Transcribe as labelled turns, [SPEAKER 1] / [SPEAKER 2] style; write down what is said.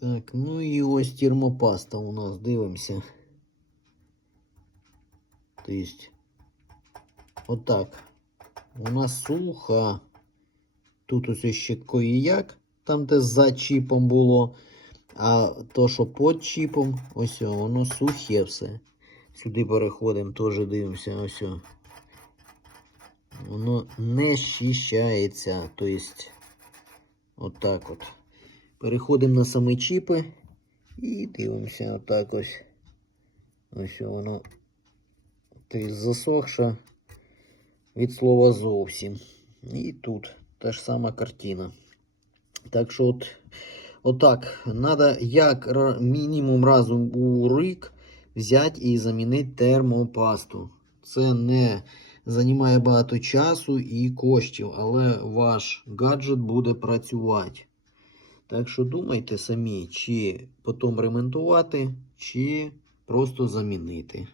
[SPEAKER 1] Так, ну і ось термопаста у нас, дивимося. Тобто, отак. У нас суха. Тут ось ще коїяк, там де за чіпом було. А то, що під чіпом, ось воно сухе все. Сюди переходимо, теж дивимося, ось. Воно не щищається. Тобто, отак от. Переходимо на самі чіпи і дивимося отак ось. Ось воно засохше від слова зовсім. І тут та ж сама картина. Так що от, отак, треба як мінімум разу у рік взяти і замінити термопасту. Це не займає багато часу і коштів, але ваш гаджет буде працювати. Так що думайте самі, чи потім ремонтувати, чи просто замінити.